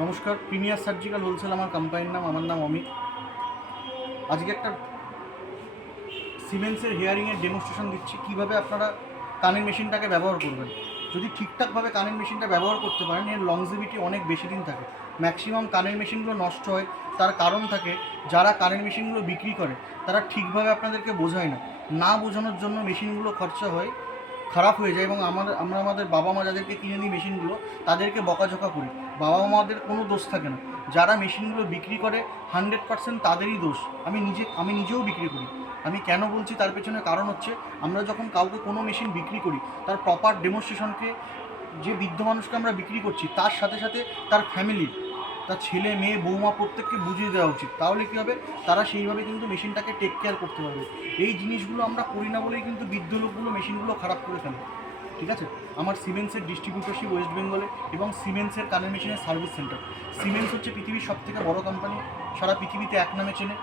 নমস্কার, premier surgical wholesale আমার কোম্পানির নাম। আমার নাম অমিত। আজকে একটা সিমেন্সের হেয়ারিংয়ের ডেমনস্ট্রেশন দিচ্ছি, কীভাবে আপনারা কানের মেশিনটাকে ব্যবহার করবেন। যদি ঠিকঠাকভাবে কানের মেশিনটা ব্যবহার করতে পারেন, এর লংজিভিটি অনেক বেশি দিন থাকে। ম্যাক্সিমাম কানের মেশিনগুলো নষ্ট হয়, তার কারণ থাকে যারা কানের মেশিনগুলো বিক্রি করে তারা ঠিকভাবে আপনাদেরকে বোঝায় না। না বোঝানোর জন্য মেশিনগুলো খরচা হয়, খারাপ হয়ে যায় এবং আমরা আমাদের বাবা মা যাদেরকে কিনে দিই মেশিনগুলো তাদেরকে বকাঝকা করি। বাবা মাদের কোনো দোষ থাকে না, যারা মেশিনগুলো বিক্রি করে 100% তাদেরই দোষ। আমি নিজেও বিক্রি করি। আমি কেন বলছি তার পেছনে কারণ হচ্ছে, আমরা যখন কাউকে কোনো মেশিন বিক্রি করি তার প্রপার ডেমনস্ট্রেশনকে, যে বৃদ্ধ মানুষকে আমরা বিক্রি করছি তার সাথে সাথে তার ফ্যামিলি, তার ছেলে মেয়ে বৌমা প্রত্যেককে বুঝিয়ে দেওয়া উচিত। তাহলে কী হবে, তারা সেইভাবে কিন্তু মেশিনটাকে টেক কেয়ার করতে পারবে। এই জিনিসগুলো আমরা করি না বলেই কিন্তু বৃদ্ধ লোকগুলো মেশিনগুলো খারাপ করে ফেলে। ঠিক আছে, আমার সিমেন্সের ডিস্ট্রিবিউটরশিপ ওয়েস্ট বেঙ্গলে এবং সিমেন্সের কানের মেশিনের সার্ভিস সেন্টার। সিমেন্স হচ্ছে পৃথিবীর সবথেকে বড় কোম্পানি, সারা পৃথিবীতে এক নামে চেনে।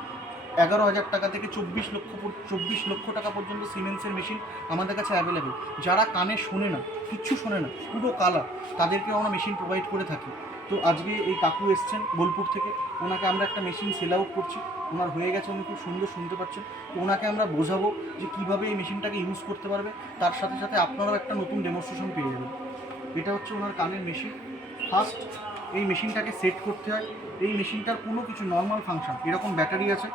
11,000 টাকা থেকে 24 লক্ষ টাকা পর্যন্ত সিমেন্সের মেশিন আমাদের কাছে অ্যাভেলেবেল। যারা কানে শোনে না, কিচ্ছু শোনে না, পুরো কালা, তাদেরকেও আমরা মেশিন প্রোভাইড করে থাকি। তো আজকে এই কাকু এসছেন বোলপুর থেকে, ওনাকে আমরা একটা মেশিন সেল আউট করছি। ওনার হয়ে গেছে, উনি খুব সুন্দর শুনতে পাচ্ছেন। তো ওনাকে আমরা বোঝাবো যে কীভাবে এই মেশিনটাকে ইউজ করতে পারবে, তার সাথে সাথে আপনারাও একটা নতুন ডেমনস্ট্রেশন পেয়ে যাবেন। এটা হচ্ছে ওনার কানের মেশিন। ফার্স্ট এই মেশিনটাকে সেট করতে হয়। এই মেশিনটার কোনো কিছু নর্মাল ফাংশন, এরকম ব্যাটারি আছে।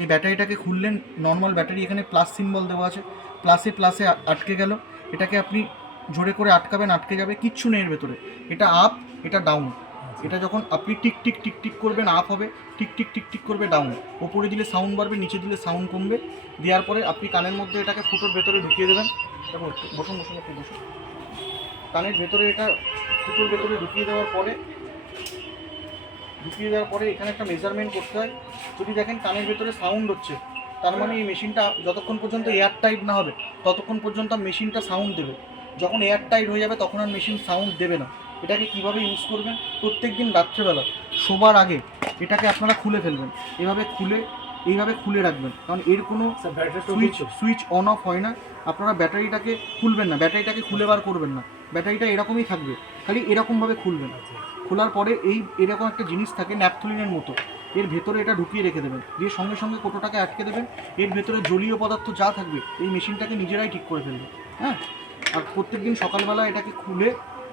এই ব্যাটারিটাকে খুললেন, নর্মাল ব্যাটারি, এখানে প্লাস সিম্বল দেওয়া আছে, প্লাসে আটকে গেল। এটাকে আপনি জোরে করে আটকাবেন, আটকে যাবে, কিচ্ছু নেই এর ভেতরে। এটা আপ, এটা ডাউন। এটা যখন আপনি টিক টিক টিক টিক করবেন আপ হবে, টিক টিক টিক টিক করবে ডাউন। ওপরে দিলে সাউন্ড বাড়বে, নিচে দিলে সাউন্ড কমবে। দেওয়ার পরে আপনি কানের মধ্যে এটাকে ফুটোর ভেতরে ঢুকিয়ে দেবেন। বসুন বসুন একটু বসুন। কানের ভেতরে এটা ফুটোর ভেতরে ঢুকিয়ে দেওয়ার পরে এখানে একটা মেজারমেন্ট করতে হয়। যদি দেখেন কানের ভেতরে সাউন্ড হচ্ছে, তার মানে এই মেশিনটা যতক্ষণ পর্যন্ত এয়ার টাইট না হবে ততক্ষণ পর্যন্ত মেশিনটা সাউন্ড দেবে। যখন এয়ার টাইট হয়ে যাবে তখন আর মেশিন সাউন্ড দেবে না। এটাকে কীভাবে ইউজ করবেন, প্রত্যেক দিন রাত্রেবেলা শোবার আগে এটাকে আপনারা খুলে ফেলবেন। এইভাবে খুলে রাখবেন, কারণ এর কোনো সুইচ অন অফ হয় না। আপনারা ব্যাটারিটাকে খুলবেন না, ব্যাটারিটাকে খুলে বার করবেন না, ব্যাটারিটা এরকমই থাকবে, খালি এরকমভাবে খুলবেন। খোলার পরে এরকম একটা জিনিস থাকে ন্যাপথলিনের মতো, এর ভেতরে এটা ঢুকিয়ে রেখে দেবেন, দিয়ে সঙ্গে সঙ্গে কোটোটাকে আটকে দেবেন। এর ভেতরে জলীয় পদার্থ যা থাকবে এই মেশিনটাকে নিজেরাই ঠিক করে ফেলবে। হ্যাঁ, আর প্রত্যেক দিন সকালবেলা এটাকে খুলে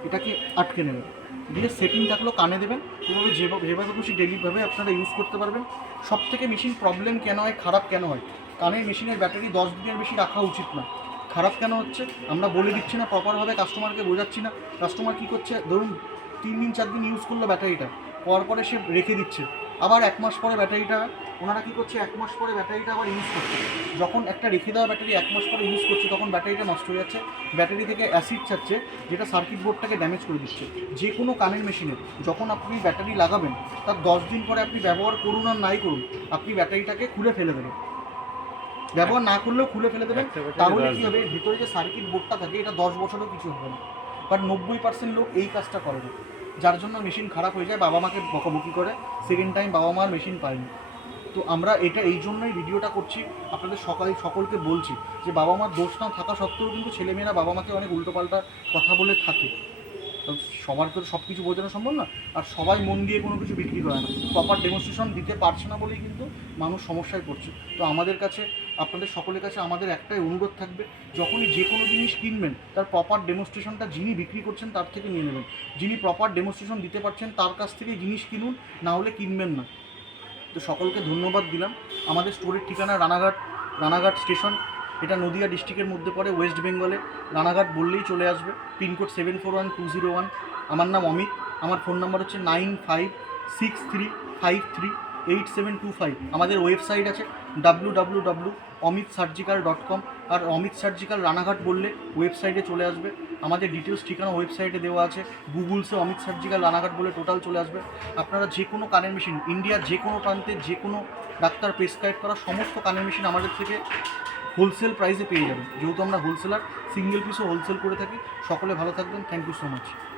এটাকে আটকে নেবেন, দিয়ে সেটিং থাকলো কানে দেবেন। এভাবে যেভাবে খুশি ডেলিভাবে আপনারা ইউজ করতে পারবেন। সবথেকে মেশিন প্রবলেম কেন হয়, খারাপ কেন হয়, কানের মেশিনের ব্যাটারি 10 দিনের বেশি রাখা উচিত না। খারাপ কেন হচ্ছে আমরা বলে দিচ্ছি না, প্রপারভাবে কাস্টমারকে বোঝাচ্ছি না। কাস্টমার কী করছে, ধরুন 3 দিন 4 দিন ইউজ করলো ব্যাটারিটা, পর পরে সে রেখে দিচ্ছে। আবার 1 মাস পরে ব্যাটারিটা, ওনারা কী করছে, 1 মাস পরে ব্যাটারিটা আবার ইউজ করছে। যখন একটা রেখে দেওয়া ব্যাটারি 1 মাস পরে ইউজ করছে তখন ব্যাটারিটা নষ্ট হয়ে যাচ্ছে, ব্যাটারি থেকে অ্যাসিড ছাড়ছে, যেটা সার্কিট বোর্ডটাকে ড্যামেজ করে দিচ্ছে। যে কোনো কানের মেশিনে যখন আপনি ব্যাটারি লাগাবেন তার 10 দিন পরে আপনি ব্যবহার করুন আর নাই করুন, আপনি ব্যাটারিটাকে খুলে ফেলে দেবেন। ব্যবহার না করলেও খুলে ফেলে দেবেন। তাহলে কী হবে, ভিতরে যে সার্কিট বোর্ডটা থাকে এটা 10 বছরেও কিছু হবে না। বাট 90% লোক এই কাজটা করে না, যার জন্য মেশিন খারাপ হয়ে যায়, বাবা মাকে বকাবকি করে, সেকেন্ড টাইম বাবা মার মেশিন পায়নি। তো আমরা এটা এই জন্যই ভিডিওটা করছি, আপনাদের সকলকে বলছি যে বাবা মার দোষ না থাকা সত্ত্বেও কিন্তু ছেলেমেয়েরা বাবা মাকে অনেক উল্টোপাল্টা কথা বলে থাকে। সবার তো সব কিছু বোঝানো সম্ভব না, আর সবাই মন দিয়ে কোনো কিছু বিক্রি করে না। প্রপার ডেমনস্ট্রেশন দিতে পারছে না বলেই কিন্তু মানুষ সমস্যায় পড়ছে। তো আমাদের কাছে, আপনাদের সকলের কাছে আমাদের একটাই অনুরোধ থাকবে, যখনই যে কোনো জিনিস কিনবেন তার প্রপার ডেমনস্ট্রেশনটা যিনি বিক্রি করছেন তার থেকে নিয়ে নেবেন। যিনি প্রপার ডেমনস্ট্রেশন দিতে পারছেন তার কাছ থেকে জিনিস কিনুন, না হলে কিনবেন না। তো সকলকে ধন্যবাদ দিলাম। আমাদের স্টোরের ঠিকানা রানাঘাট স্টেশন, এটা নদিয়া ডিস্ট্রিক্টের মধ্যে পড়ে, ওয়েস্ট বেঙ্গলে। রানাঘাট বললেই চলে আসবে, পিনকোড 741201। আমার নাম অমিত। আমার ফোন নাম্বার হচ্ছে 9563538725। আমাদের ওয়েবসাইট আছে www.omitsurgical.com, আর অমিত সার্জিক্যাল রানাঘাট বললে ওয়েবসাইটে চলে আসবে। আমাদের ডিটেলস ঠিকানা ওয়েবসাইটে দেওয়া আছে, গুগলসে অমিত সার্জিক্যাল রানাঘাট বলে টোটাল চলে আসবে। আপনারা যে কোনো কানের মেশিন, ইন্ডিয়ার যে কোনো প্রান্তে যে কোনো ডাক্তার প্রেসক্রাইব করা সমস্ত কানের মেশিন আমাদের থেকে হোলসেল প্রাইসে পেয়ে যাবেন। যেহেতু আমরা হোলসেলার, সিঙ্গেল পিসও হোলসেল করে থাকি। সকলে ভালো থাকবেন, থ্যাংক ইউ সো মাচ।